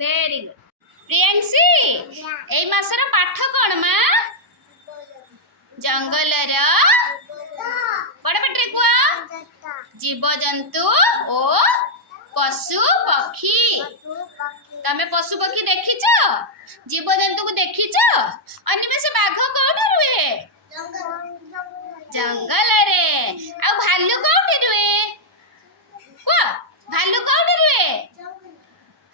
very good Priyanshi एई मासर पाठ कोन मा जंगल बड़ पटरे कुआ जीव जंतु ओ पशु पक्षी तमे पशु पक्षी देखिछ जीव जंतु को देखिछ अनिमेष बाघ कोठी रुए जंगल रे आ भालू कोठी रुए को भालू कोठी रुए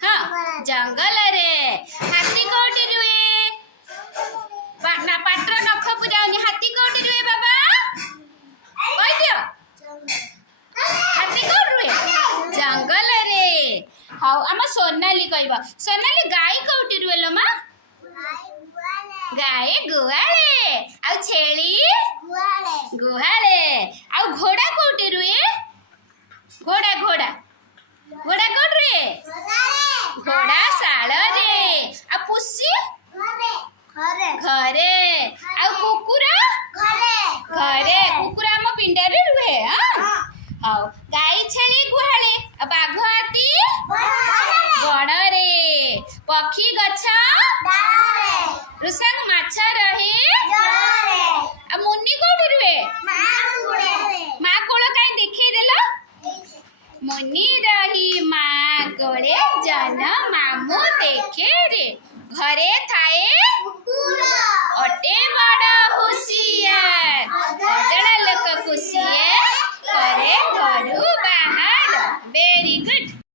हाँ जंगल रे हाथी कोठी रुए ना पाटर नख पुराउनी हाथी कोठी रुए बाबा कहि दियो हाथी कोठी रुए जंगल रे हाउ हम सोनाली कहबा सोनाली गाय कोठी रुए लो मा गाय गुआले आ छेली गुहाले आ घोड़ा कोठी रुए घोड़ा घोड़ा घोड़ा कोठी रुए घोड़ा साल रे आ पुसी घरे आ कुकुरा घरे कुकुरा हम पिंडा रे रुए हां हाउ गाय छेली गुहाले आ बाघ हाथी बण रे पक्षी गछ रुसंग माछ रहे आ मुन्नी कोठी रुए माँ कोल काई देखै देलो मुन्नी रही माँ कोले जन मामू देखे रे घरे थाए